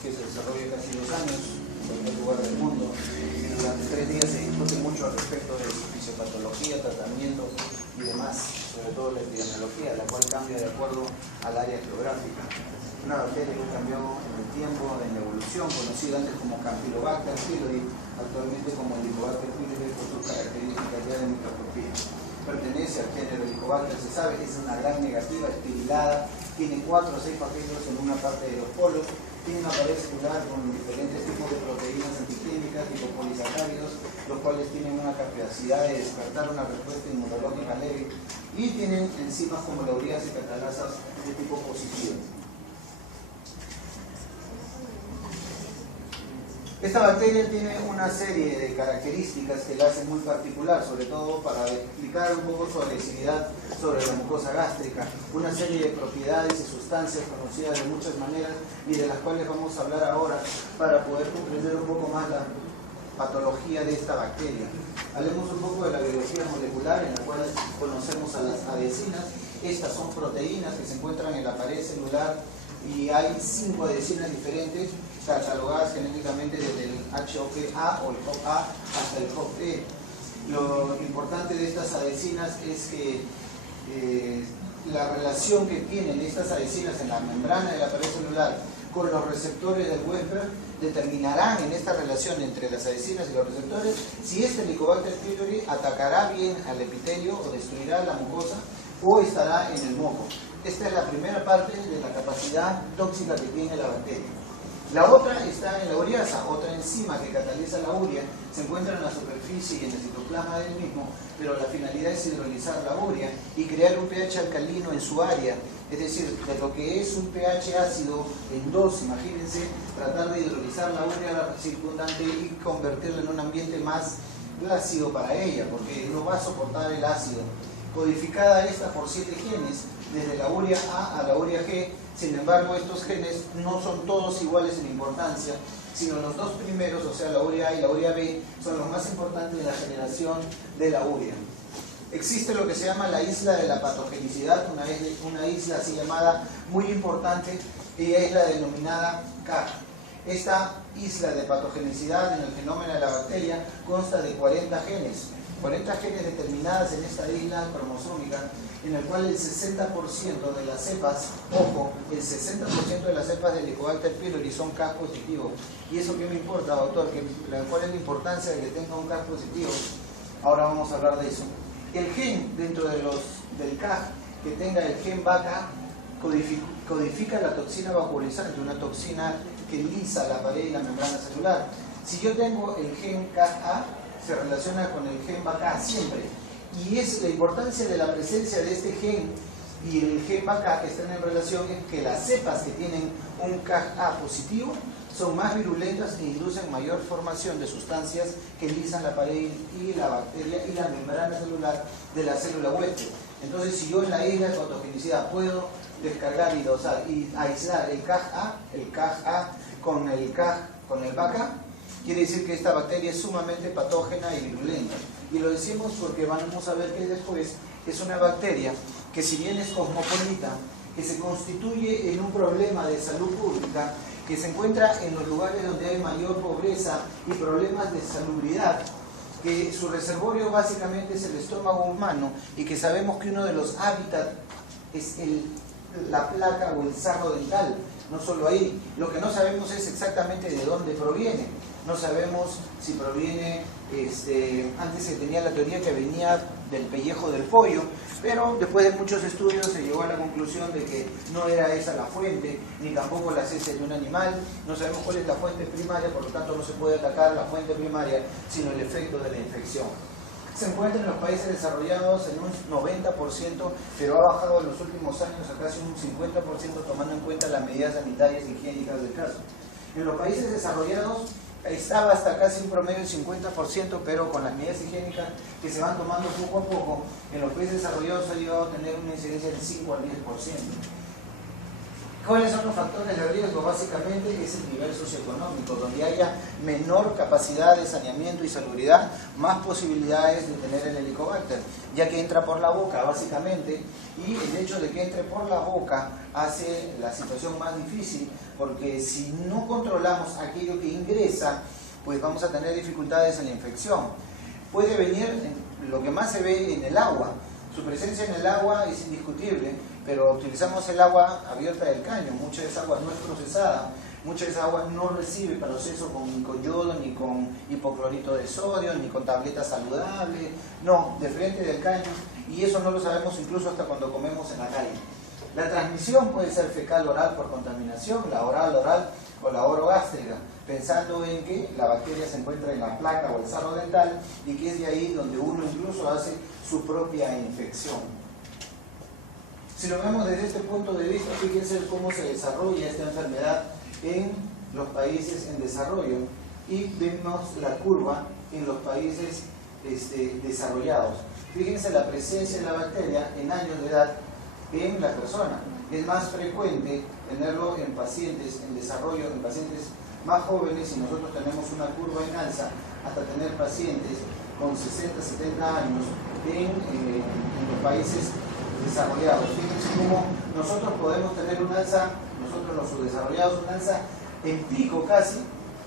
que se desarrolla casi 2 años en cualquier lugar del mundo. Durante 3 días se discute mucho al respecto de fisiopatología, tratamiento y demás, sobre todo la epidemiología, la cual cambia de acuerdo al área geográfica. Una bacteria que cambió en el tiempo, en la evolución, conocida antes como Campylobacter pylori, actualmente como Helicobacter pylori por sus características ya de microscopía. Pertenece al género Helicobacter, se sabe, es una gran negativa, estirilada, tiene 4 o 6 paquetes en una parte de los polos, tiene una pared celular con diferentes tipos de proteínas antigénicas y polisacáridos, los cuales tienen una capacidad de despertar una respuesta inmunológica leve y tienen enzimas como la ureasa y catalasas de tipo positivo. Esta bacteria tiene una serie de características que la hacen muy particular, sobre todo para explicar un poco su agresividad sobre la mucosa gástrica, una serie de propiedades y sustancias conocidas de muchas maneras y de las cuales vamos a hablar ahora para poder comprender un poco más la patología de esta bacteria. Hablemos un poco de la biología molecular, en la cual conocemos a las adhesinas. Estas son proteínas que se encuentran en la pared celular y hay 5 adhesinas diferentes catalogadas genéticamente desde el HOP-A o el HOP-A hasta el HOP-E. Lo importante de estas adhesinas es que la relación que tienen estas adhesinas en la membrana de la pared celular con los receptores del huésped determinarán en esta relación entre las adhesinas y los receptores si este Helicobacter pylori atacará bien al epitelio o destruirá la mucosa o estará en el moco. Esta es la primera parte de la capacidad tóxica que tiene la bacteria. La otra está en la ureasa, otra enzima que cataliza la urea, se encuentra en la superficie y en el citoplasma del mismo, pero la finalidad es hidrolizar la urea y crear un pH alcalino en su área, es decir, de lo que es un pH ácido en 2, imagínense, tratar de hidrolizar la urea circundante y convertirla en un ambiente más ácido para ella, porque no va a soportar el ácido. Codificada esta por 7 genes, desde la urea A a la urea G. Sin embargo, estos genes no son todos iguales en importancia, sino los 2 primeros, o sea, la urea A y la urea B, son los más importantes de la generación de la urea. Existe lo que se llama la isla de la patogenicidad, una isla así llamada muy importante, y es la denominada CAG. Esta isla de patogenicidad en el genoma de la bacteria consta de 40 genes determinadas en esta isla cromosómica, en el cual el 60% de las cepas, ojo, el 60% de las cepas de Helicobacter pylori son CAG positivos. ¿Y eso qué me importa, doctor? ¿Cuál es la importancia de que tenga un CAG positivo? Ahora vamos a hablar de eso. El gen dentro del CAG que tenga el gen VACA codifica la toxina vaporizante, una toxina que lisa la pared y la membrana celular. Si yo tengo el gen CAG-A, se relaciona con el gen VACA siempre. Y es la importancia de la presencia de este gen y el gen VACA que están en relación es que las cepas que tienen un CAG-A positivo son más virulentas e inducen mayor formación de sustancias que lisan la pared y la bacteria y la membrana celular de la célula huésped. Entonces, si yo en la isla de patogenicidad puedo descargar y dosar y aislar el CAG-A con el VACA, quiere decir que esta bacteria es sumamente patógena y virulenta. Y lo decimos porque vamos a ver que después es una bacteria que, si bien es cosmopolita, que se constituye en un problema de salud pública, que se encuentra en los lugares donde hay mayor pobreza y problemas de salubridad, que su reservorio básicamente es el estómago humano y que sabemos que uno de los hábitats es la placa o el sarro dental. No solo ahí, lo que no sabemos es exactamente de dónde proviene. No sabemos si proviene, antes se tenía la teoría que venía del pellejo del pollo, pero después de muchos estudios se llegó a la conclusión de que no era esa la fuente, ni tampoco las heces de un animal. No sabemos cuál es la fuente primaria, por lo tanto no se puede atacar la fuente primaria, sino el efecto de la infección. Se encuentra en los países desarrollados en un 90%, pero ha bajado en los últimos años a casi un 50%, tomando en cuenta las medidas sanitarias y higiénicas del caso. En los países desarrollados estaba hasta casi un promedio del 50%, pero con las medidas higiénicas que se van tomando poco a poco, en los países desarrollados ha llegado a tener una incidencia del 5 al 10%. ¿Cuáles son los factores de riesgo? Básicamente es el nivel socioeconómico, donde haya menor capacidad de saneamiento y salubridad, más posibilidades de tener el Helicobacter, ya que entra por la boca básicamente, y el hecho de que entre por la boca hace la situación más difícil, porque si no controlamos aquello que ingresa, pues vamos a tener dificultades en la infección. Puede venir, lo que más se ve en el agua, su presencia en el agua es indiscutible, pero utilizamos el agua abierta del caño, mucha de esa agua no es procesada, mucha de esa agua no recibe proceso ni con yodo, ni con hipoclorito de sodio, ni con tabletas saludables, no, de frente del caño, y eso no lo sabemos incluso hasta cuando comemos en la calle. La transmisión puede ser fecal-oral por contaminación, la oral-oral o la orogástrica, pensando en que la bacteria se encuentra en la placa o el sarro dental y que es de ahí donde uno incluso hace su propia infección. Si lo vemos desde este punto de vista, fíjense cómo se desarrolla esta enfermedad en los países en desarrollo y vemos la curva en los países desarrollados. Fíjense la presencia de la bacteria en años de edad en la persona. Es más frecuente tenerlo en pacientes en desarrollo, en pacientes más jóvenes, y nosotros tenemos una curva en alza hasta tener pacientes con 60, 70 años en los países desarrollados. Fíjense cómo nosotros podemos tener un alza, nosotros los subdesarrollados, un alza en pico casi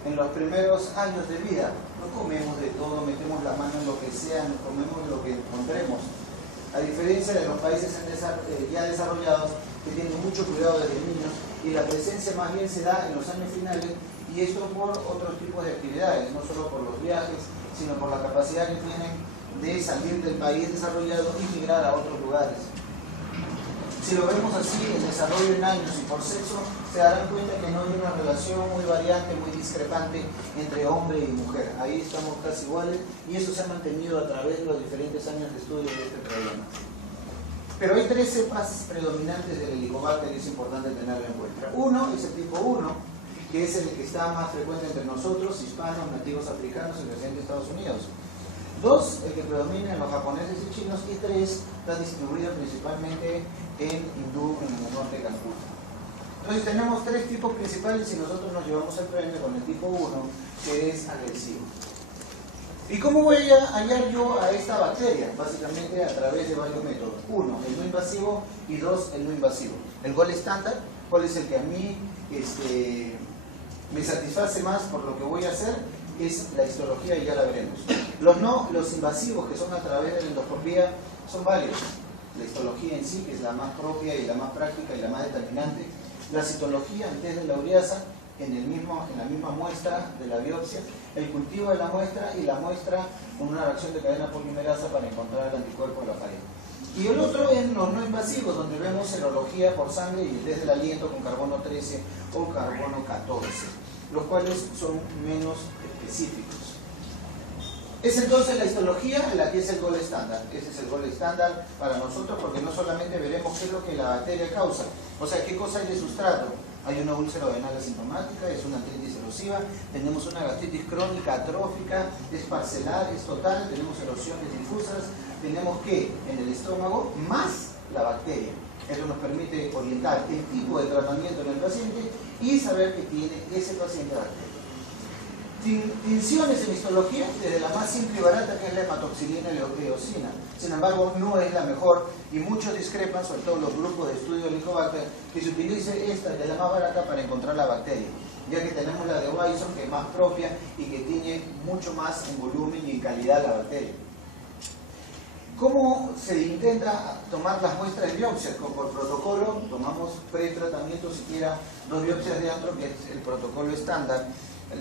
en los primeros años de vida. No comemos de todo, metemos la mano en lo que sea, no comemos lo que encontremos. A diferencia de los países ya desarrollados, que tienen mucho cuidado desde niños, y la presencia más bien se da en los años finales, y esto por otros tipos de actividades, no solo por los viajes, sino por la capacidad que tienen de salir del país desarrollado y migrar a otros lugares. Si lo vemos así, el desarrollo en años y por sexo, se darán cuenta que no hay una relación muy variante, muy discrepante entre hombre y mujer. Ahí estamos casi iguales, y eso se ha mantenido a través de los diferentes años de estudio de este problema. Pero hay tres cepas predominantes del Helicobacter y es importante tenerlo en cuenta. Uno es el tipo 1, que es el que está más frecuente entre nosotros, hispanos, nativos africanos y residentes de Estados Unidos. 2, el que predomina en los japoneses y chinos, y 3, está distribuido principalmente en hindú, en el norte de Calcuta. Entonces tenemos tres tipos principales y nosotros nos llevamos el premio con el tipo 1, que es agresivo. ¿Y cómo voy a hallar yo a esta bacteria? Básicamente a través de varios métodos. 1, el no invasivo, y 2, el no invasivo. El gol estándar, ¿cuál es el que a mí me satisface más por lo que voy a hacer? Es la histología, y ya la veremos. Los invasivos, que son a través de la endoscopía, son varios. La histología en sí, que es la más propia y la más práctica y la más determinante. La citología antes de la ureasa, en la misma muestra de la biopsia. El cultivo de la muestra, y la muestra con una reacción de cadena polimerasa para encontrar el anticuerpo de la pared. Y el otro en los no invasivos, donde vemos serología por sangre y desde el aliento con carbono 13 o carbono 14, los cuales son menos específicos. Es entonces la histología la que es el gol estándar. Ese es el gol estándar para nosotros, porque no solamente veremos qué es lo que la bacteria causa, o sea, qué cosa hay de sustrato. Hay una úlcera venal asintomática, es una artritis erosiva, tenemos una gastritis crónica atrófica, es parcelar, es total, tenemos erosiones difusas, tenemos que en el estómago más la bacteria. Eso nos permite orientar el tipo de tratamiento en el paciente y saber que tiene ese paciente bacteria. Tinciones en histología, desde la más simple y barata, que es la hematoxilina y la eosina. Sin embargo, no es la mejor, y muchos discrepan, sobre todo los grupos de estudio del Helicobacter, que se utilice esta, que es la más barata, para encontrar la bacteria, ya que tenemos la de Bison, que es más propia y que tiene mucho más en volumen y en calidad la bacteria. ¿Cómo se intenta tomar las muestras de biopsia? Por protocolo, tomamos pretratamiento, siquiera 2 biopsias de antro, que es el protocolo estándar,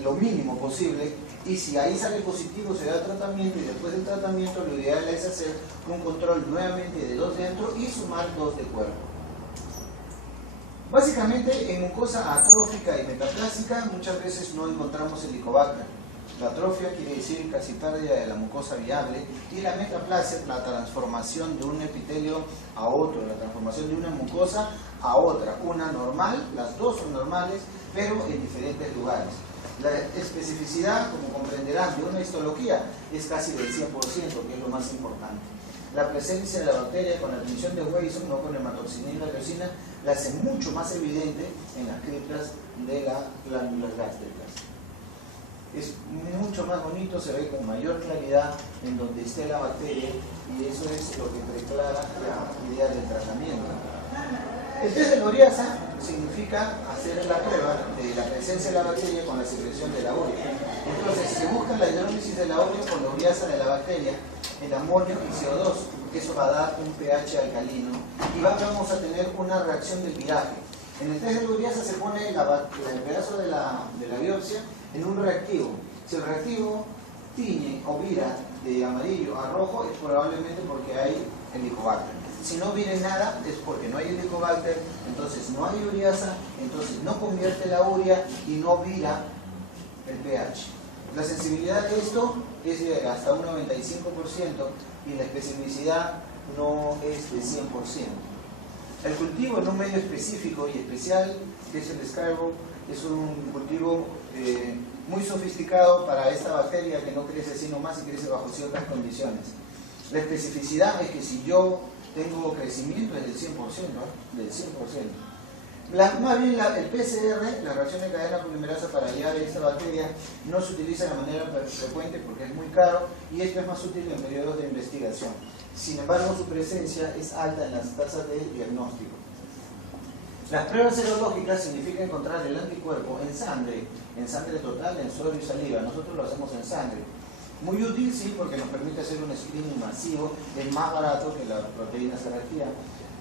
lo mínimo posible, y si ahí sale positivo se da el tratamiento, y después del tratamiento lo ideal es hacer un control nuevamente de 2 de antro y sumar 2 de cuerpo. Básicamente en mucosa atrófica y metaplásica muchas veces no encontramos Helicobacter. La atrofia quiere decir casi pérdida de la mucosa viable, y la metaplasia, la transformación de un epitelio a otro, la transformación de una mucosa a otra, una normal, las dos son normales, pero en diferentes lugares. La especificidad, como comprenderán, de una histología es casi del 100%, que es lo más importante. La presencia de la bacteria con la admisión de Wasson, no con hematoxina y la leucina, la hace mucho más evidente en las criptas de las glándulas gástricas. Es mucho más bonito, se ve con mayor claridad en donde esté la bacteria, y eso es lo que preclara la idea del tratamiento. El test de la ureasa significa hacer la prueba de la presencia de la bacteria con la secreción de la urea. Entonces, se busca la hidrólisis de la urea con la ureasa de la bacteria, el amonio y CO2. Eso va a dar un pH alcalino y vamos a tener una reacción del viraje. En el test de la ureasa se pone el pedazo de la biopsia en un reactivo. Si el reactivo tiñe o vira de amarillo a rojo, es probablemente porque hay helicobacter. Si no vira nada, es porque no hay helicobacter, entonces no hay ureasa, entonces no convierte la urea y no vira el pH. La sensibilidad de esto es de hasta un 95% y la especificidad no es de 100%. El cultivo en un medio específico y especial, que es el Scarborough, es un cultivo muy sofisticado para esta bacteria que no crece así nomás y crece bajo ciertas condiciones. La especificidad es que si yo tengo crecimiento es del 100%, del 100%. Más bien el PCR, la reacción de cadena polimerasa para hallar esta bacteria, no se utiliza de manera frecuente porque es muy caro y esto es más útil en periodos de investigación. Sin embargo, su presencia es alta en las tasas de diagnóstico. Las pruebas serológicas significa encontrar el anticuerpo en sangre total, en suero y saliva. Nosotros lo hacemos en sangre. Muy útil, sí, porque nos permite hacer un screening masivo, es más barato que la proteína serológica,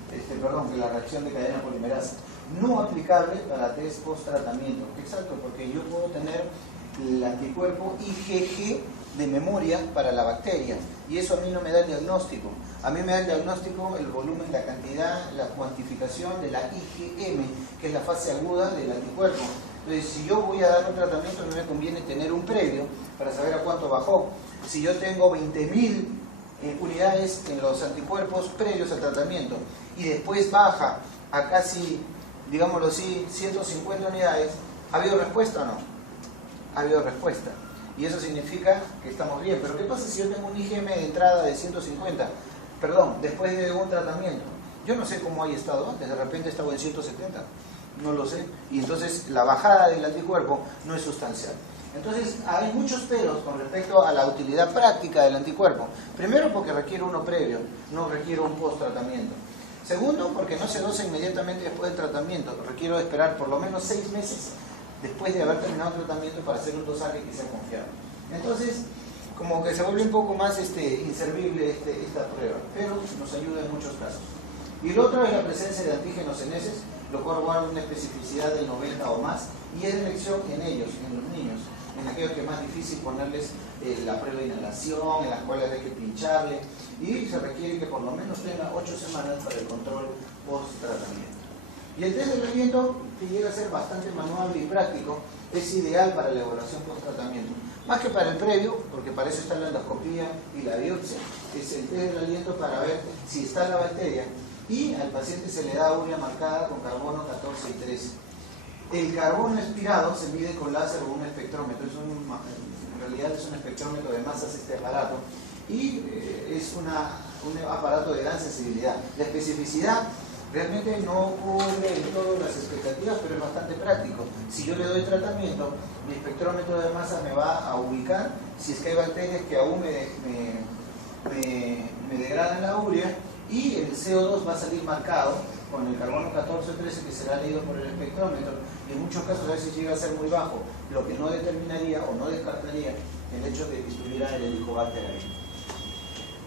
que la reacción de cadena polimerasa. No aplicable para test post-tratamiento. Exacto, porque yo puedo tener el anticuerpo IgG de memoria para la bacteria y eso a mí no me da el diagnóstico. A mí me da el diagnóstico el volumen, la cantidad, la cuantificación de la IgM, que es la fase aguda del anticuerpo. Entonces, si yo voy a dar un tratamiento, a mí me conviene tener un previo para saber a cuánto bajó. Si yo tengo 20.000 unidades en los anticuerpos previos al tratamiento y después baja a casi, digámoslo así, 150 unidades, ¿ha habido respuesta o no? Ha habido respuesta. Y eso significa que estamos bien. Pero ¿qué pasa si yo tengo un IgM de entrada de 150? Perdón, después de un tratamiento. Yo no sé cómo haya estado antes, de repente estaba en 170. No lo sé. Y entonces la bajada del anticuerpo no es sustancial. Entonces hay muchos peros con respecto a la utilidad práctica del anticuerpo. Primero, porque requiere uno previo, no requiere un post-tratamiento. Segundo, porque no se dosa inmediatamente después del tratamiento. Requiero esperar por lo menos 6 meses después de haber terminado el tratamiento para hacer un dosaje que sea confiable. Entonces, como que se vuelve un poco más inservible esta prueba, pero nos ayuda en muchos casos. Y el otro es la presencia de antígenos en heces, lo cual guarda una especificidad del 90 o más, y es de elección en ellos, en los niños, en aquellos que es más difícil ponerles la prueba de inhalación, en las cuales hay que pincharle, y se requiere que por lo menos tenga 8 semanas para el control post-tratamiento. Y el test del aliento, que llega a ser bastante manual y práctico, es ideal para la evaluación post-tratamiento. Más que para el previo, porque para eso está la endoscopía y la biopsia. Es el test del aliento para ver si está la bacteria y al paciente se le da urea marcada con carbono 14 y 13. El carbono expirado se mide con láser o un espectrómetro. En realidad es un espectrómetro de masas este aparato y es un aparato de gran sensibilidad. La especificidad realmente no cubre en todas las expectativas, pero es bastante práctico. Si yo le doy tratamiento, mi espectrómetro de masa me va a ubicar si es que hay bacterias que aún me degradan la urea, y el CO2 va a salir marcado con el carbono 14 o 13 que será leído por el espectrómetro, y en muchos casos a veces llega a ser muy bajo, lo que no determinaría o no descartaría el hecho de que estuviera el helicobacter ahí.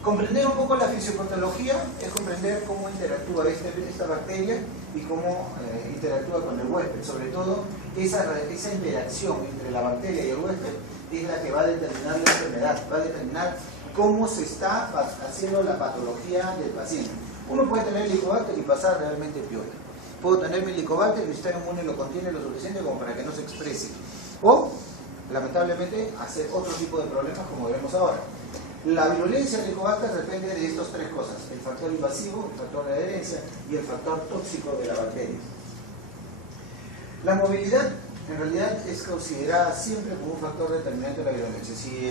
Comprender un poco la fisiopatología es comprender cómo interactúa esta bacteria y cómo interactúa con el huésped. Sobre todo, esa interacción entre la bacteria y el huésped es la que va a determinar la enfermedad, va a determinar cómo se está haciendo la patología del paciente. Uno puede tener helicobacter y pasar realmente piola. Puedo tener mi helicobacter y el sistema inmune lo contiene lo suficiente como para que no se exprese. O, lamentablemente, hacer otro tipo de problemas como veremos ahora. La virulencia del helicobacter depende de estas 3 cosas: el factor invasivo, el factor de adherencia y el factor tóxico de la bacteria. La movilidad En realidad es considerada siempre como un factor determinante de la virulencia. Si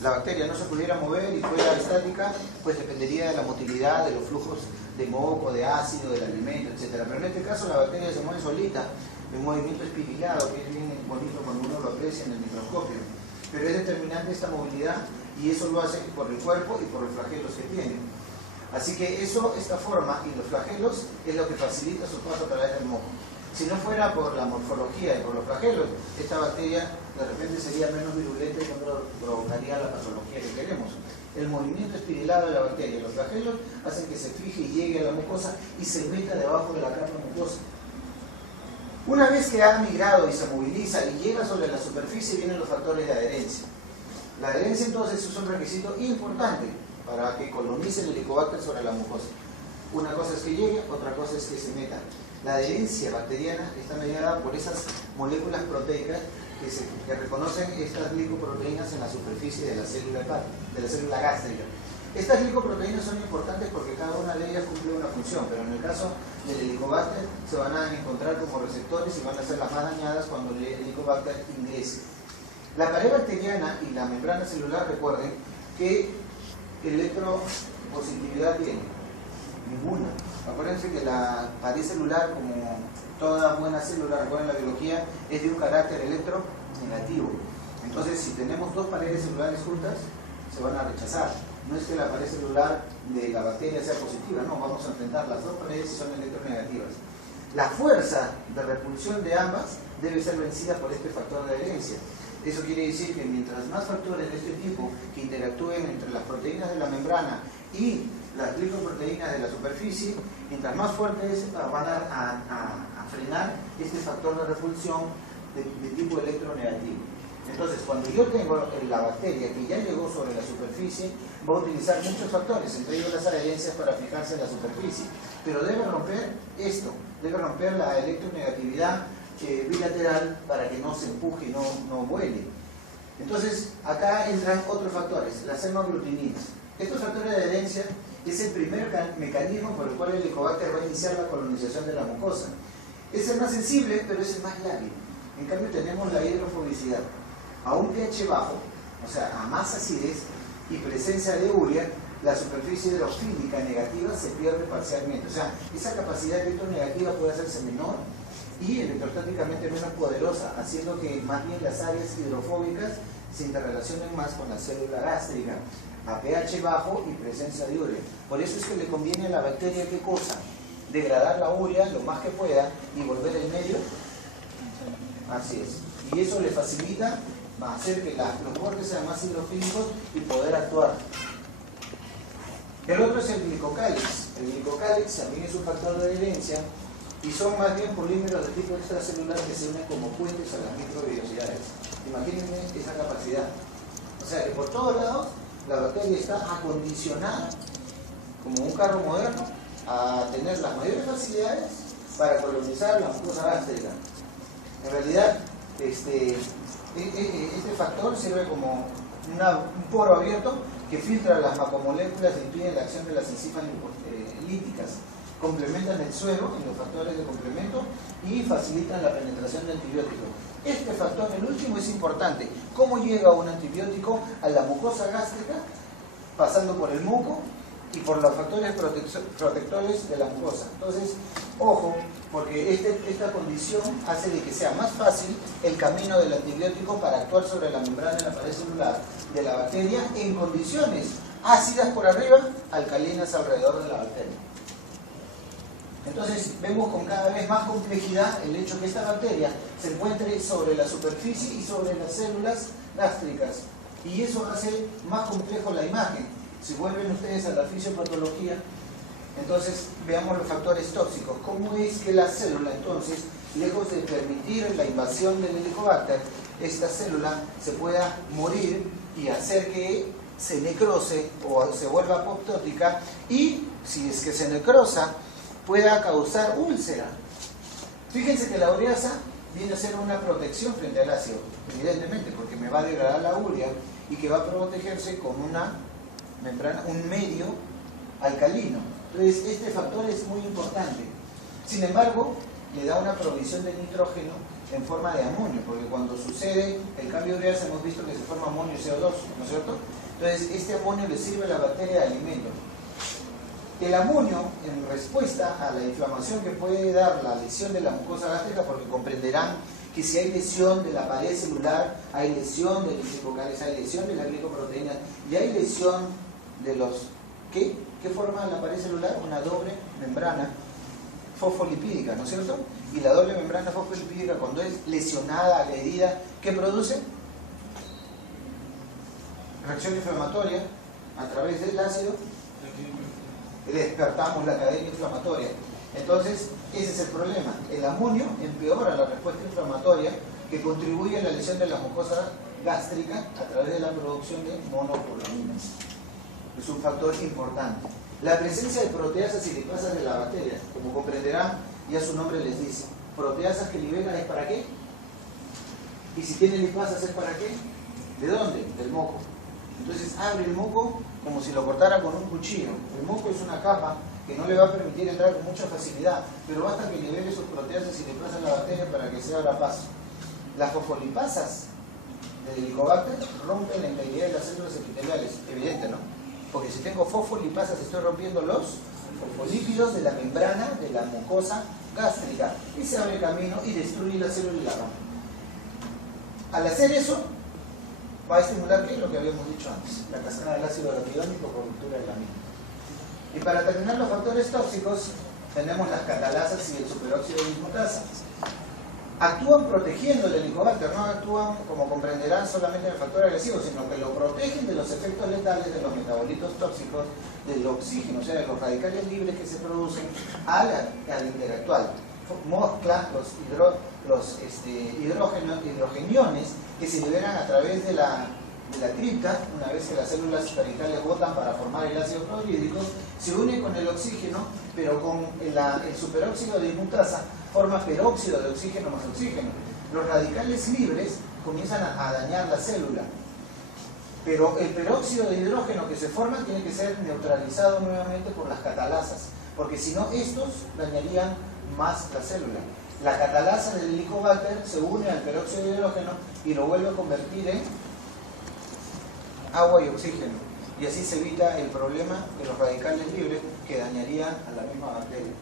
la bacteria no se pudiera mover y fuera estática, pues dependería de la motilidad, de los flujos de moco, de ácido, del alimento, etc. Pero en este caso la bacteria se mueve solita, en un movimiento espirilado, que es bien bonito cuando uno lo aprecia en el microscopio. Pero es determinante esta movilidad y eso lo hace por el cuerpo y por los flagelos que tiene. Así que esta forma y los flagelos es lo que facilita su paso a través del moco. Si no fuera por la morfología y por los flagelos, esta bacteria de repente sería menos virulenta y no provocaría la patología que queremos. El movimiento espirilado de la bacteria y los flagelos hacen que se fije y llegue a la mucosa y se meta debajo de la capa mucosa. Una vez que ha migrado y se moviliza y llega sobre la superficie, vienen los factores de adherencia. La adherencia entonces es un requisito importante para que colonice el Helicobacter sobre la mucosa. Una cosa es que llegue, otra cosa es que se meta. La adherencia bacteriana está mediada por esas moléculas proteicas que reconocen estas glicoproteínas en la superficie de la célula gástrica. Estas glicoproteínas son importantes porque cada una de ellas cumple una función, pero en el caso del Helicobacter se van a encontrar como receptores y van a ser las más dañadas cuando el Helicobacter ingrese. La pared bacteriana y la membrana celular, recuerden que electropositividad tiene ninguna. Acuérdense que la pared celular, como toda buena célula, recuerden la biología, es de un carácter electronegativo. Entonces, si tenemos dos paredes celulares juntas, se van a rechazar. No es que la pared celular de la bacteria sea positiva, no, vamos a enfrentar las dos paredes y son electronegativas. La fuerza de repulsión de ambas debe ser vencida por este factor de adherencia. Eso quiere decir que mientras más factores de este tipo que interactúen entre las proteínas de la membrana y las glicoproteínas de la superficie, mientras más fuertes van a frenar este factor de repulsión de tipo electronegativo. Entonces, cuando yo tengo la bacteria que ya llegó sobre la superficie, va a utilizar muchos factores, entre ellos las adherencias para fijarse en la superficie. Pero debe romper esto, debe romper la electronegatividad bilateral para que no se empuje y no vuele. Entonces, acá entran otros factores, las hemaglutininas. Estos factores de adherencia es el primer mecanismo por el cual el Helicobacter va a iniciar la colonización de la mucosa. Es el más sensible, pero es el más lábil. En cambio, tenemos la hidrofobicidad. A un pH bajo, o sea, a más acidez y presencia de urea, la superficie hidrofílica negativa se pierde parcialmente. O sea, esa capacidad electronegativa puede hacerse menor y electrostáticamente menos poderosa, haciendo que más bien las áreas hidrofóbicas se interrelacionen más con la célula gástrica, a pH bajo y presencia de urea. Por eso es que le conviene a la bacteria, ¿qué cosa? Degradar la urea lo más que pueda y volver el medio. Así es. Y eso le facilita hacer que los bordes sean más hidrofílicos y poder actuar. El otro es el glicocálix. El glicocálix también es un factor de adherencia y son más bien polímeros de tipo extracelular que se unen como puentes a las microvellosidades. Imagínense esa capacidad. O sea que por todos lados la bacteria está acondicionada, como un carro moderno, a tener las mayores facilidades para colonizar la mucosa gástrica. En realidad, este factor sirve como un poro abierto que filtra las macromoléculas e impide la acción de las enzimas líticas. Complementan el suero en los factores de complemento y facilitan la penetración de antibióticos. Este factor, el último, es importante. ¿Cómo llega un antibiótico a la mucosa gástrica? Pasando por el moco y por los factores protectores de la mucosa. Entonces, ojo, porque esta condición hace de que sea más fácil el camino del antibiótico para actuar sobre la membrana de la pared celular de la bacteria en condiciones ácidas por arriba, alcalinas alrededor de la bacteria. Entonces vemos con cada vez más complejidad el hecho que esta bacteria se encuentre sobre la superficie y sobre las células gástricas, y eso hace más complejo la imagen. Si vuelven ustedes a la fisiopatología, entonces veamos los factores tóxicos. ¿Cómo es que la célula, entonces, lejos de permitir la invasión del Helicobacter, esta célula se pueda morir y hacer que se necrose o se vuelva apoptótica, y si es que se necrosa pueda causar úlcera? Fíjense que la ureasa viene a ser una protección frente al ácido, evidentemente, porque me va a degradar la urea y que va a protegerse con una membrana, un medio alcalino. Entonces este factor es muy importante. Sin embargo, le da una provisión de nitrógeno en forma de amonio, porque cuando sucede el cambio de ureasa hemos visto que se forma amonio y CO2, ¿no es cierto? Entonces este amonio le sirve a la bacteria de alimento. El amonio, en respuesta a la inflamación que puede dar la lesión de la mucosa gástrica, porque comprenderán que si hay lesión de la pared celular, hay lesión de los vocales, hay lesión de la glicoproteína y hay lesión de los... ¿Qué forma la pared celular? Una doble membrana fosfolipídica, ¿no es cierto? Y la doble membrana fosfolipídica, cuando es lesionada, agredida, ¿qué produce? Reacción inflamatoria a través del ácido. Despertamos la cadena inflamatoria. Entonces, ese es el problema. El amonio empeora la respuesta inflamatoria que contribuye a la lesión de la mucosa gástrica a través de la producción de monocolaminas. Es un factor importante. La presencia de proteasas y lipasas de la bacteria, como comprenderán, ya su nombre les dice. Proteasas que liberan es para qué. Y si tiene lipasas es para qué. ¿De dónde? Del moco. Entonces abre el moco como si lo cortara con un cuchillo. El moco es una capa que no le va a permitir entrar con mucha facilidad, pero basta que libere sus proteasas y lipasas a la bacteria para que se abra paso. Las fosfolipasas del Helicobacter rompen la integridad de las células epiteliales, evidente, ¿no? Porque si tengo fosfolipasas estoy rompiendo los fosfolípidos de la membrana de la mucosa gástrica y se abre camino y destruye la célula y la rompe. Al hacer eso, va a estimular ¿qué? Lo que habíamos dicho antes, la cascada del ácido araquidónico por ruptura de la misma. Y para terminar los factores tóxicos, tenemos las catalasas y el superóxido de dismutasa. Actúan protegiendo el Helicobacter, no actúan, como comprenderán, solamente en el factor agresivo, sino que lo protegen de los efectos letales de los metabolitos tóxicos, del oxígeno, o sea, de los radicales libres que se producen al interactuar. Mezcla los hidrogeniones que se liberan a través de la cripta, una vez que las células paritales botan para formar el ácido clorhídrico, se une con el oxígeno, pero con el superóxido de dismutasa forma peróxido de oxígeno más oxígeno. Los radicales libres comienzan a dañar la célula, pero el peróxido de hidrógeno que se forma tiene que ser neutralizado nuevamente por las catalasas, porque si no estos dañarían más la célula. La catalasa del Helicobacter se une al peróxido de hidrógeno y lo vuelve a convertir en agua y oxígeno, y así se evita el problema de los radicales libres que dañarían a la misma bacteria.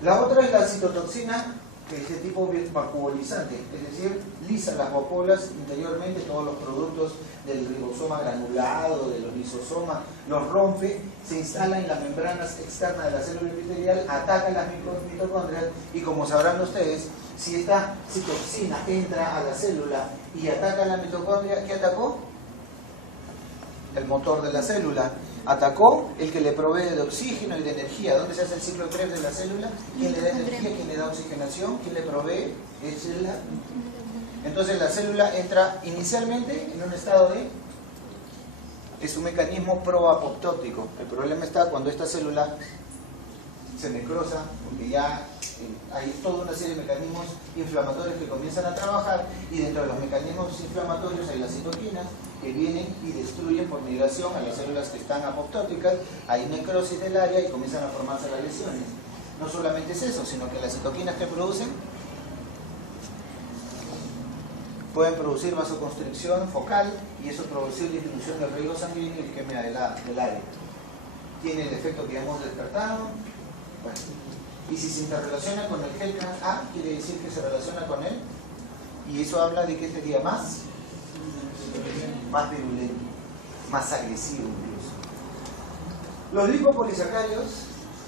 La otra es la citotoxina, que es de tipo vacuolizante, es decir, lisa las vacuolas interiormente, todos los productos del ribosoma granulado, de los lisosomas, los rompe, se instala en las membranas externas de la célula epitelial, ataca las mitocondrias y, como sabrán ustedes, si esta citoxina entra a la célula y ataca a la mitocondria, ¿qué atacó? El motor de la célula. Atacó el que le provee de oxígeno y de energía. ¿Dónde se hace el ciclo de Krebs de la célula? ¿Quién le da energía? ¿Quién le da oxigenación? ¿Quién le provee? Es célula. Entonces la célula entra inicialmente en un estado de... es un mecanismo proapoptótico. El problema está cuando esta célula se necrosa, porque ya hay toda una serie de mecanismos inflamatorios que comienzan a trabajar, y dentro de los mecanismos inflamatorios hay las citoquinas que vienen y destruyen por migración a las células que están apoptóticas, hay necrosis del área y comienzan a formarse las lesiones. No solamente es eso, sino que las citoquinas que producen pueden producir vasoconstricción focal y eso producir disminución del riego sanguíneo y isquemia del área. Tiene el efecto que ya hemos despertado. Bueno, y si se interrelaciona con el gel trans A, quiere decir que se relaciona con él, y eso habla de que sería más virulento, más agresivo incluso. Los lipopolisacáridos,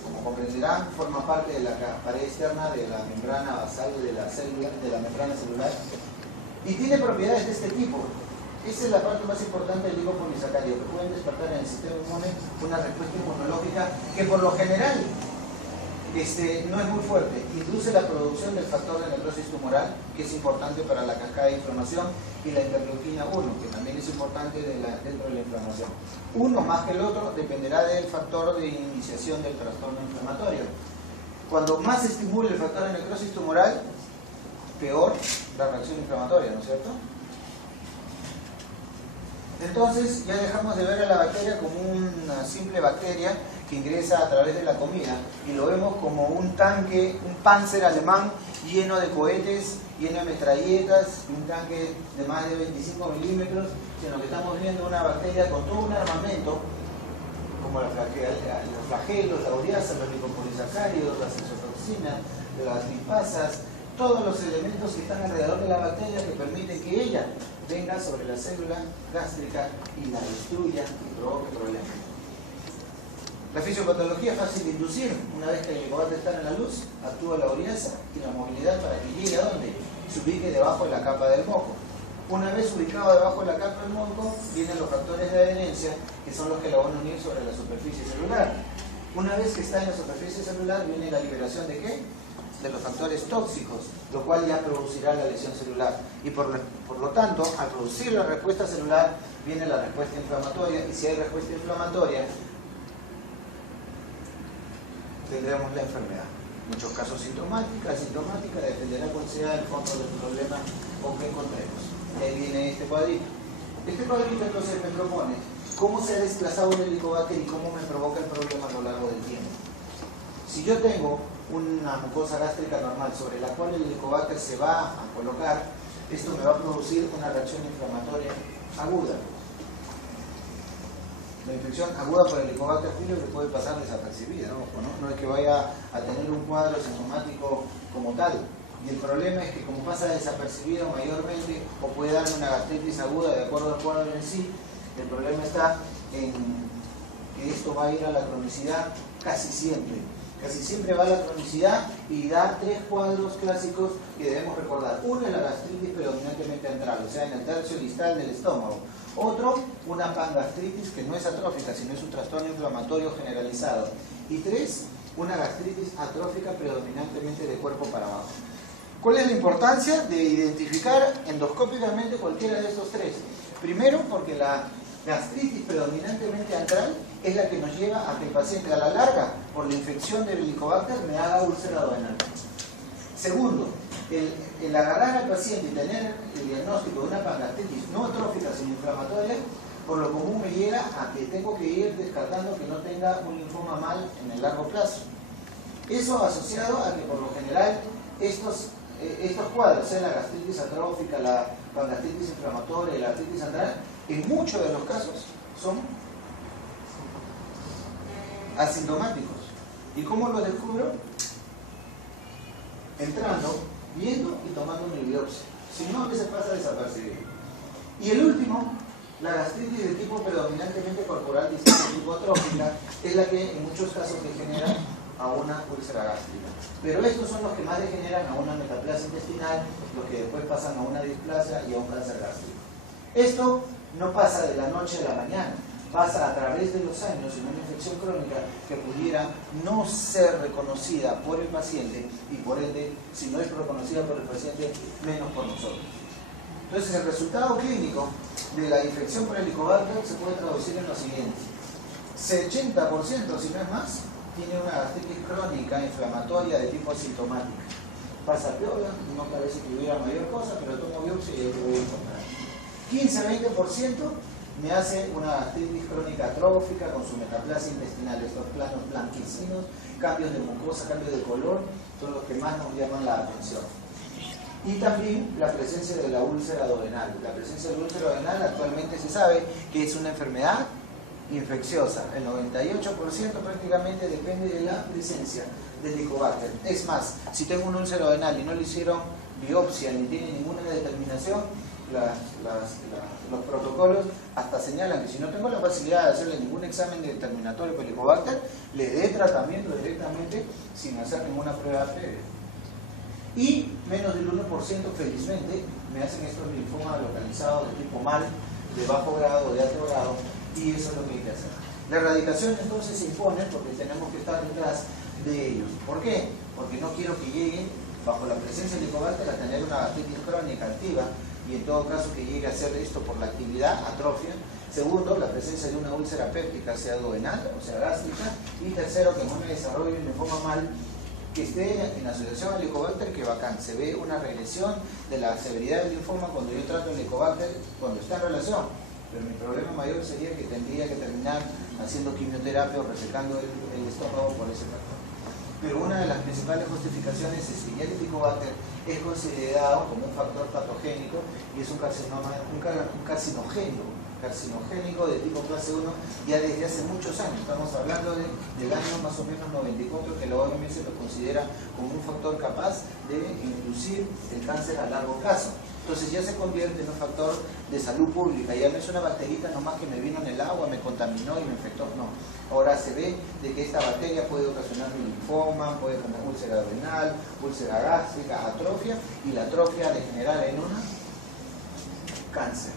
como comprenderán, forman parte de la pared externa de la membrana basal de la célula, de la membrana celular, y tiene propiedades de este tipo. Esa es la parte más importante del lipopolisacárido, que pueden despertar en el sistema inmune una respuesta inmunológica que por lo general no es muy fuerte, induce la producción del factor de necrosis tumoral, que es importante para la cascada de inflamación, y la interleuquina 1, que también es importante dentro de la inflamación. Uno más que el otro dependerá del factor de iniciación del trastorno inflamatorio. Cuando más se estimule el factor de necrosis tumoral, peor la reacción inflamatoria, ¿no es cierto? Entonces ya dejamos de ver a la bacteria como una simple bacteria que ingresa a través de la comida y lo vemos como un tanque, un Panzer alemán lleno de cohetes, lleno de metralletas, un tanque de más de 25 milímetros, sino que estamos viendo una bacteria con todo un armamento, como los flagelos, la ureasa, los lipopolisacáridos, las exotoxinas, las lipasas, todos los elementos que están alrededor de la bacteria que permiten que ella venga sobre la célula gástrica y la destruya y provoque problemas. La fisiopatología es fácil de inducir. Una vez que el helicobacter está en la luz, actúa la ureasa y la movilidad para que llegue a donde se ubique debajo de la capa del moco. Una vez ubicado debajo de la capa del moco, vienen los factores de adherencia, que son los que la van a unir sobre la superficie celular. Una vez que está en la superficie celular, viene la liberación ¿de qué? De los factores tóxicos, lo cual ya producirá la lesión celular. Y por lo tanto, al producir la respuesta celular, viene la respuesta inflamatoria, y si hay respuesta inflamatoria, tendremos la enfermedad. En muchos casos asintomática, dependerá cuál sea el fondo del problema o que encontremos. Y ahí viene este cuadrito. Este cuadrito entonces me propone cómo se ha desplazado el helicobacter y cómo me provoca el problema a lo largo del tiempo. Si yo tengo una mucosa gástrica normal sobre la cual el helicobacter se va a colocar, esto me va a producir una reacción inflamatoria aguda. La infección aguda por el Helicobacter pylori que puede pasar desapercibida, ¿no? No es que vaya a tener un cuadro sintomático como tal. Y el problema es que como pasa desapercibido mayormente, o puede darme una gastritis aguda de acuerdo al cuadro en sí, el problema está en que esto va a ir a la cronicidad casi siempre. Casi siempre va a la cronicidad y da tres cuadros clásicos que debemos recordar. Uno es la gastritis predominantemente antral, o sea, en el tercio distal del estómago. Otro, una pangastritis que no es atrófica, sino es un trastorno inflamatorio generalizado. Y tres, una gastritis atrófica predominantemente de cuerpo para abajo. ¿Cuál es la importancia de identificar endoscópicamente cualquiera de estos tres? Primero, porque la gastritis predominantemente antral es la que nos lleva a que el paciente a la larga, por la infección del Helicobacter, me haga úlcera duodenal. Segundo, el agarrar al paciente y tener el diagnóstico de una pangastritis no atrófica sino inflamatoria, por lo común me llega a que tengo que ir descartando que no tenga un linfoma mal en el largo plazo. Eso asociado a que por lo general estos cuadros, sea la gastritis atrófica, la pangastritis inflamatoria y la gastritis antral, en muchos de los casos son asintomáticos. ¿Y cómo lo descubro? Entrando, viendo y tomando una biopsia. Si no, que se pasa desapercibido. Y el último, la gastritis de tipo predominantemente corporal distal tipo atrófica, es la que en muchos casos degenera a una úlcera gástrica. Pero estos son los que más degeneran a una metaplasia intestinal, los que después pasan a una displasia y a un cáncer gástrico. Esto no pasa de la noche a la mañana, pasa a través de los años en una infección crónica que pudiera no ser reconocida por el paciente y por ende, si no es reconocida por el paciente, menos por nosotros. Entonces el resultado clínico de la infección por Helicobacter se puede traducir en lo siguiente: 80%, si no es más, tiene una gastritis crónica inflamatoria de tipo asintomática. Pasa piola, no parece que hubiera mayor cosa, pero tomo biopsia y ahí lo voy a encontrar. 15-20% me hace una gastritis crónica atrófica con su metaplasia intestinal, estos planos blanquecinos, cambios de mucosa, cambios de color, son los que más nos llaman la atención. Y también la presencia de la úlcera duodenal. La presencia de la úlcera duodenal actualmente se sabe que es una enfermedad infecciosa. El 98% prácticamente depende de la presencia del Helicobacter. Es más, si tengo una úlcera duodenal y no le hicieron biopsia ni tiene ninguna determinación, los protocolos hasta señalan que si no tengo la facilidad de hacerle ningún examen determinatorio por Helicobacter, le dé tratamiento directamente sin hacer ninguna prueba previa. Y menos del 1% felizmente me hacen estos linfomas localizados de tipo mal, de bajo grado o de alto grado, y eso es lo que hay que hacer. La erradicación entonces se impone porque tenemos que estar detrás de ellos. ¿Por qué? Porque no quiero que lleguen bajo la presencia del Helicobacter a tener una gastritis crónica activa y en todo caso que llegue a hacer esto por la actividad, atrofia. Segundo, la presencia de una úlcera péptica, sea duodenal o sea gástrica. Y tercero, que no me desarrolle un linfoma mal que esté en asociación al Helicobacter, que bacán, se ve una regresión de la severidad del linfoma cuando yo trato el Helicobacter cuando está en relación. pero mi problema mayor sería que tendría que terminar haciendo quimioterapia o resecando el estómago por ese factor. Pero una de las principales justificaciones es que ya el Helicobacter es considerado como un factor patogénico y es un carcinogénico de tipo clase 1 ya desde hace muchos años. Estamos hablando del año más o menos 94, que la OMS lo considera como un factor capaz de inducir el cáncer a largo plazo. Entonces ya se convierte en un factor de salud pública. Ya no es una bacterita nomás que me vino en el agua, me contaminó y me infectó. No. Ahora se ve de que esta bacteria puede ocasionar linfoma, puede tener úlcera renal, úlcera gástrica, atrofia, y la atrofia degenerar en un cáncer.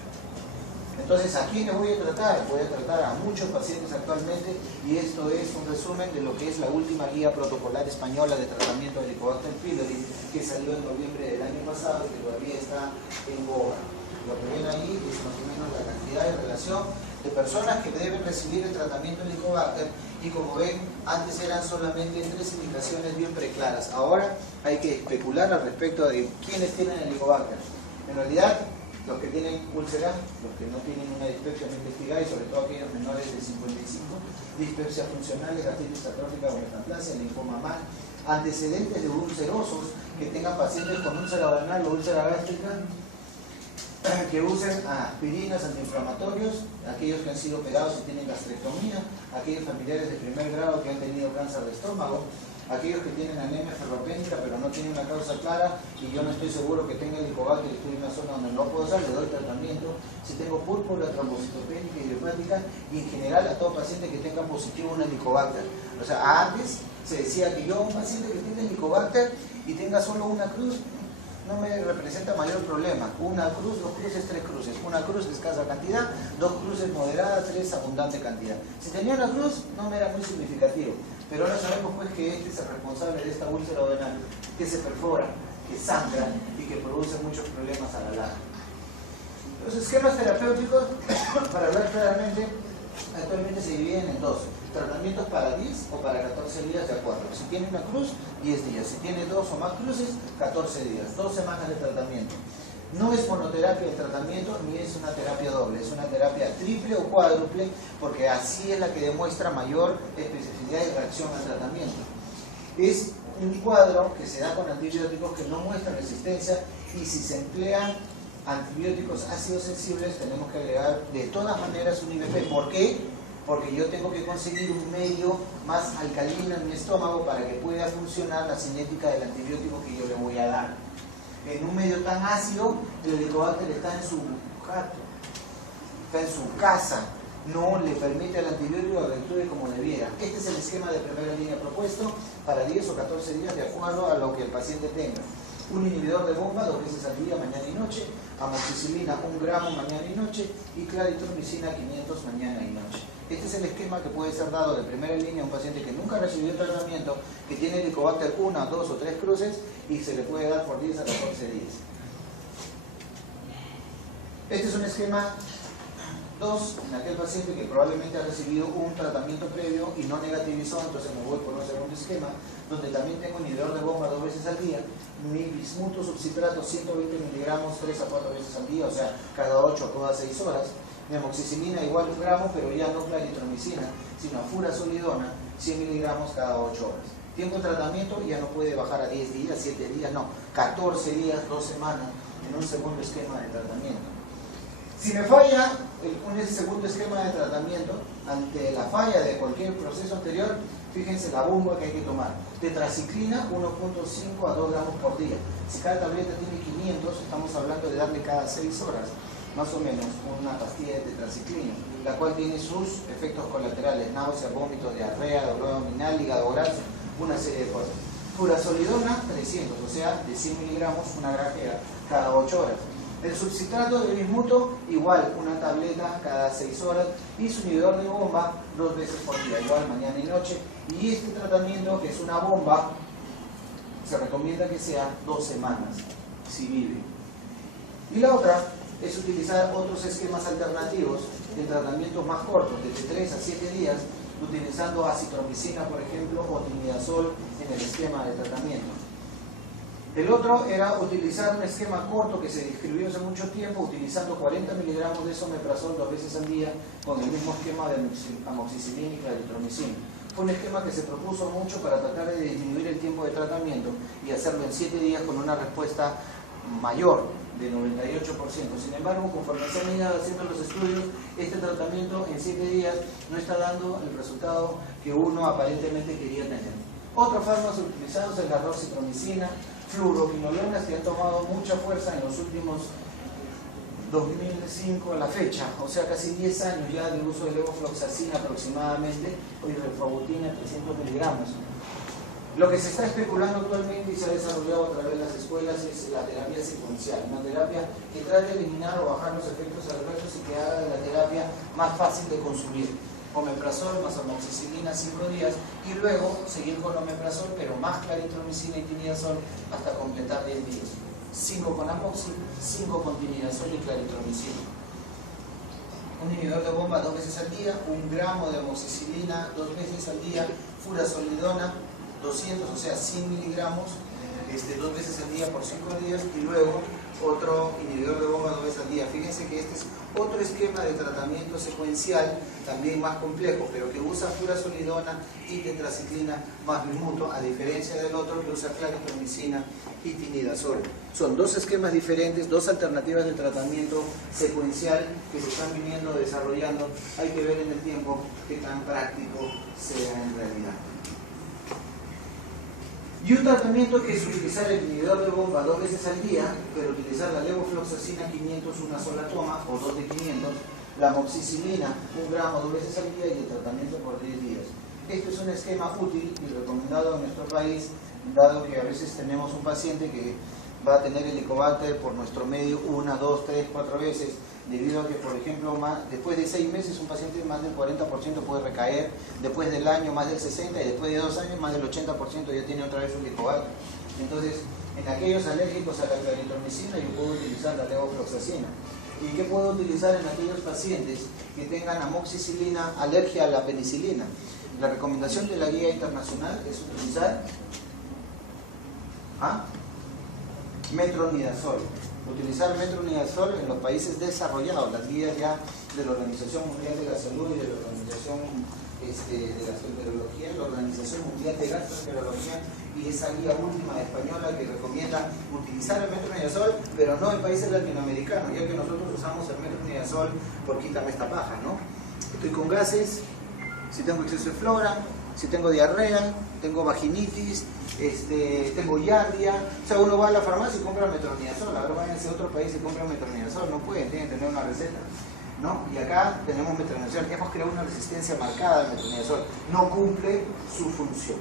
Entonces, ¿a quiénes voy a tratar? Voy a tratar a muchos pacientes actualmente, y esto es un resumen de lo que es la última guía protocolar española de tratamiento de Helicobacter pylori, que salió en noviembre del año pasado y que todavía está en boga. Lo que ven ahí es más o menos la cantidad y relación de personas que deben recibir el tratamiento de Helicobacter, y como ven, antes eran solamente 3 indicaciones bien preclaras. Ahora hay que especular al respecto de quiénes tienen el Helicobacter. En realidad, los que tienen úlcera, los que no tienen una dispepsia no investigada, y sobre todo aquellos menores de 55, dispepsia funcional, gastritis atrófica o metaplasia, linfoma MAC, antecedentes de ulcerosos, que tengan pacientes con úlcera renal o úlcera gástrica, que usen aspirinas, antiinflamatorios, aquellos que han sido operados y tienen gastrectomía, aquellos familiares de primer grado que han tenido cáncer de estómago, aquellos que tienen anemia ferropénica pero no tienen una causa clara y yo no estoy seguro que tenga Helicobacter y estoy en una zona donde no puedo usar, le doy tratamiento. Si tengo púrpura, trombocitopénica, idiopática, y en general a todo paciente que tenga positivo un Helicobacter. O sea, antes se decía que yo, un paciente que tiene Helicobacter y tenga solo una cruz, no me representa mayor problema. Una cruz, 2 cruces, 3 cruces. Una cruz de escasa cantidad, 2 cruces moderada, 3 abundante cantidad. Si tenía una cruz, no me era muy significativo. Pero ahora sabemos pues que este es el responsable de esta úlcera renal, que se perfora, que sangra y que produce muchos problemas a la larga. Los esquemas terapéuticos, para hablar claramente, actualmente se dividen en 2. Tratamientos para 10 o para 14 días de acuerdo. Si tiene una cruz, 10 días. Si tiene 2 o más cruces, 14 días. 2 semanas de tratamiento. No es monoterapia de tratamiento ni es una terapia doble, es una terapia triple o cuádruple, porque así es la que demuestra mayor especificidad y reacción al tratamiento. Es un cuadro que se da con antibióticos que no muestran resistencia, y si se emplean antibióticos ácidos sensibles tenemos que agregar de todas maneras un IVP. ¿Por qué? Porque yo tengo que conseguir un medio más alcalino en mi estómago para que pueda funcionar la cinética del antibiótico que yo le voy a dar. En un medio tan ácido, el Helicobacter está en su jato, está en su casa, no le permite al antibiótico que actúe como debiera. Este es el esquema de primera línea propuesto para 10 o 14 días de acuerdo a lo que el paciente tenga. Un inhibidor de bomba 2 veces al día, mañana y noche, amoxicilina 1 gramo mañana y noche, y claritromicina 500 mañana y noche. Este es el esquema que puede ser dado de primera línea a un paciente que nunca recibió tratamiento, que tiene Helicobacter 1, 2 o 3 cruces, y se le puede dar por 10 a 14 días. Este es un esquema 2 en aquel paciente que probablemente ha recibido un tratamiento previo y no negativizó, entonces me voy por un segundo esquema, donde también tengo un inhibidor de bomba 2 veces al día, mi bismuto subcitrato 120 miligramos 3 a 4 veces al día, o sea, cada 8 o cada 6 horas, mi amoxicilina igual 1 gramo, pero ya no claritromicina, sino furazolidona 100 miligramos cada 8 horas. Tiempo de tratamiento ya no puede bajar a 10 días, 7 días, no, 14 días, 2 semanas en un segundo esquema de tratamiento. Si me falla ese segundo esquema de tratamiento, ante la falla de cualquier proceso anterior, fíjense la bomba que hay que tomar. Tetraciclina 1.5 a 2 gramos por día. Si cada tableta tiene 500, estamos hablando de darle cada 6 horas, más o menos, una pastilla de tetraciclina, la cual tiene sus efectos colaterales, náusea, vómitos, diarrea, dolor abdominal, hígado graso, una serie de cosas. Furazolidona 300, o sea, de 100 miligramos, una grajea cada 8 horas. El subcitrato de bismuto, igual, una tableta cada 6 horas, y su inhibidor de bomba 2 veces por día, igual mañana y noche. Y este tratamiento, que es una bomba, se recomienda que sea 2 semanas, si vive. Y la otra es utilizar otros esquemas alternativos de tratamientos más cortos, de 3 a 7 días, utilizando acitromicina, por ejemplo, o timidazol en el esquema de tratamiento. El otro era utilizar un esquema corto que se describió hace mucho tiempo, utilizando 40 miligramos de omeprazol 2 veces al día con el mismo esquema de amoxicilina y claritromicina. Fue un esquema que se propuso mucho para tratar de disminuir el tiempo de tratamiento y hacerlo en 7 días con una respuesta mayor de 98%. Sin embargo, conforme se han ido haciendo los estudios, este tratamiento en 7 días no está dando el resultado que uno aparentemente quería tener. Otros fármacos utilizados es la roxitromicina, fluoroquinolonas, que han tomado mucha fuerza en los últimos 2005 a la fecha, o sea casi 10 años ya de uso de levofloxacina aproximadamente, o rifabutina 300 miligramos. Lo que se está especulando actualmente y se ha desarrollado a través de las escuelas es la terapia secuencial, una terapia que trate de eliminar o bajar los efectos adversos y que haga de la terapia más fácil de consumir. Omeprazol más amoxicilina 5 días y luego seguir con omeprazol pero más claritromicina y tinidazol hasta completar 10 días. 5 con amoxi, 5 con tinidazol y claritromicina. Un inhibidor de bomba 2 veces al día, 1 gramo de amoxicilina 2 veces al día, furazolidona 200, o sea 100 miligramos 2 veces al día por 5 días y luego otro inhibidor de bomba 2 veces al día. Fíjense que este es otro esquema de tratamiento secuencial, también más complejo, pero que usa furazolidona y tetraciclina más bimuto, a diferencia del otro que usa claritromicina y tinidazol. Son 2 esquemas diferentes, 2 alternativas de tratamiento secuencial que se están viniendo desarrollando. Hay que ver en el tiempo qué tan práctico sea en realidad. Y un tratamiento que es utilizar el inhibidor de bomba 2 veces al día, pero utilizar la levofloxacina 500 una sola toma, o 2 de 500, la amoxicilina 1 gramo 2 veces al día y el tratamiento por 10 días. Este es un esquema útil y recomendado en nuestro país, dado que a veces tenemos un paciente que va a tener helicobacter por nuestro medio 1, 2, 3, 4 veces, debido a que, por ejemplo, después de 6 meses un paciente más del 40% puede recaer, después del año más del 60% y después de 2 años más del 80% ya tiene otra vez un helicobacter. Entonces, en aquellos alérgicos a la claritromicina yo puedo utilizar la levofloxacina. ¿Y qué puedo utilizar en aquellos pacientes que tengan amoxicilina, alergia a la penicilina? La recomendación de la guía internacional es utilizar metronidazol. Utilizar metronidazol en los países desarrollados, las guías ya de la Organización Mundial de la Salud y de la Organización de Gastroenterología, la Organización Mundial de Gastroenterología y esa guía última española que recomienda utilizar el metronidazol, pero no en países latinoamericanos, ya que nosotros usamos el metronidazol por quítame esta paja, ¿no? Estoy con gases, si tengo exceso de flora, si tengo diarrea, tengo vaginitis, tengo yardia, o sea, uno va a la farmacia y compra metronidazol. Ahora váyanse a otro país y compran metronidazol, no pueden, tienen que tener una receta, ¿no? Y acá tenemos metronidazol, hemos creado una resistencia marcada al metronidazol, no cumple su función.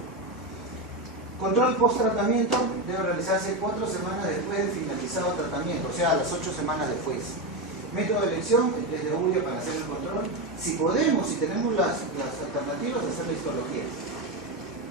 Control post-tratamiento debe realizarse 4 semanas después del finalizado tratamiento, o sea, a las 8 semanas después. Método de elección, el test de Urea para hacer el control. Si podemos, si tenemos las alternativas, hacer la histología.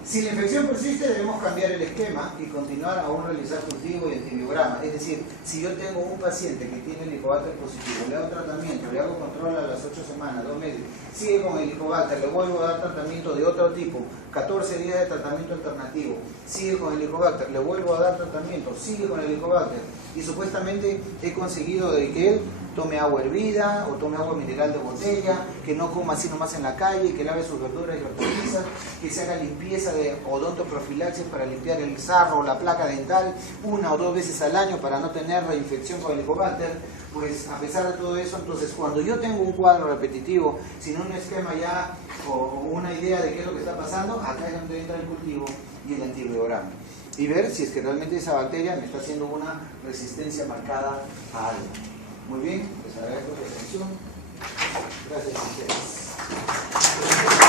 Si la infección persiste, debemos cambiar el esquema y continuar a aún realizar cultivo y antibiograma. Es decir, si yo tengo un paciente que tiene helicobacter positivo, le hago tratamiento, le hago control a las 8 semanas, 2 meses, sigue con helicobacter, le vuelvo a dar tratamiento de otro tipo, 14 días de tratamiento alternativo, sigue con helicobacter, le vuelvo a dar tratamiento, sigue con helicobacter, y supuestamente he conseguido de que él tome agua hervida o tome agua mineral de botella, que no coma así nomás en la calle, que lave sus verduras y hortalizas, que se haga limpieza de odontoprofilaxis para limpiar el sarro o la placa dental 1 o 2 veces al año para no tener reinfección con helicobacter. Pues a pesar de todo eso, entonces cuando yo tengo un cuadro repetitivo, sin un esquema ya o una idea de qué es lo que está pasando, acá es donde entra el cultivo y el antibiograma. Y ver si es que realmente esa bacteria me está haciendo una resistencia marcada a algo. Muy bien, les agradezco la atención. Gracias a ustedes.